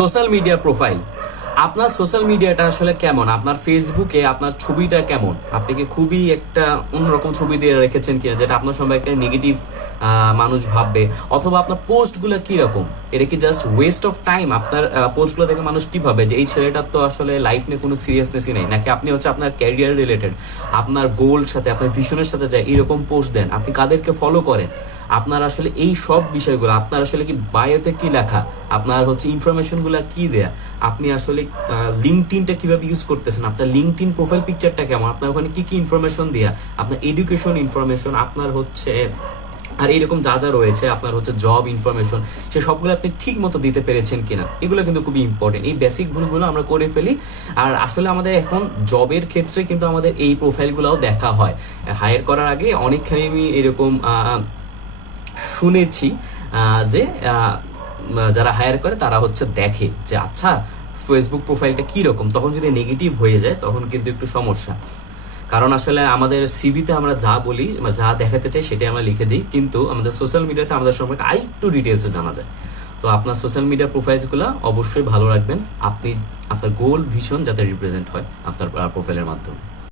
Social media profile আপনার social মিডিয়াটা আসলে কেমন? আপনার ফেসবুকে আপনার ছবিটা কেমন? আপনি কি খুবই একটা অন্যরকম ছবি দিয়ে রেখেছেন কিনা, যেটা আপনার সঙ্গে একটা নেগেটিভ মানুষ ভাববে? অথবা আপনার পোস্টগুলো কীরকম? এটা কি জাস্ট ওয়েস্ট অফ টাইম আপনার পোস্টগুলো দেখে মানুষ কি ভাবে? যে এই ছেলেটার তো আসলে লাইফ নিয়ে কোনো সিরিয়াসনেসই নেই। নাকি আপনি হচ্ছে আপনার ক্যারিয়ার রিলেটেড আপনার গোল সাথে, আপনার ভিশনের সাথে যায় এরকম পোস্ট দেন, আপনি কাদেরকে ফলো করেন? আপনার আসলে এই সব বিষয়গুলো, আপনার আসলে কি বায়োতে কি লেখা, আপনার হচ্ছে ইনফরমেশনগুলো কি দেয়া, আপনি আসলে লিঙ্কটিনটা কীভাবে ইউজ করতেছেন, আপনার লিঙ্কটিন প্রোফাইল পিকচারটা কেমন, আপনার ওখানে কি কি ইনফরমেশন দেয়া, আপনার এডুকেশন ইনফরমেশন আপনার হচ্ছে, আর এইরকম যা যা রয়েছে, আপনার হচ্ছে জব ইনফরমেশন সে সবগুলো আপনি ঠিক মতো দিতে পেরেছেন কিনা, এগুলো কিন্তু খুবই ইম্পর্টেন্ট এই বেসিক ভুলগুলো আমরা করে ফেলি, আর আসলে আমাদের এখন জবের ক্ষেত্রে কিন্তু আমাদের এই প্রোফাইলগুলোও দেখা হয় হায়ার করার আগে অনেকখানি আমি এরকম শুনেছি যে যারা হায়ার করে তারা হচ্ছে দেখে যে আচ্ছা ফেসবুক প্রোফাইলটা কীরকম? তখন যদি নেগেটিভ হয়ে যায়, তখন কিন্তু একটু সমস্যা। কারণ আসলে আমাদের সিভিতে আমরা যা বলি যা দেখাতে চাই, সেটাই আমরা লিখে দিই। কিন্তু আমাদের সোশ্যাল মিডিয়াতে আমাদের সম্পর্কে আরেকটু ডিটেলসে জানা যায়। তো আপনার সোশ্যাল মিডিয়া প্রোফাইলসগুলো অবশ্যই ভালো রাখবেন। আপনি, আপনার গোল ভিশন যাতে রিপ্রেজেন্ট হয় আপনার প্রোফাইলের মাধ্যমে।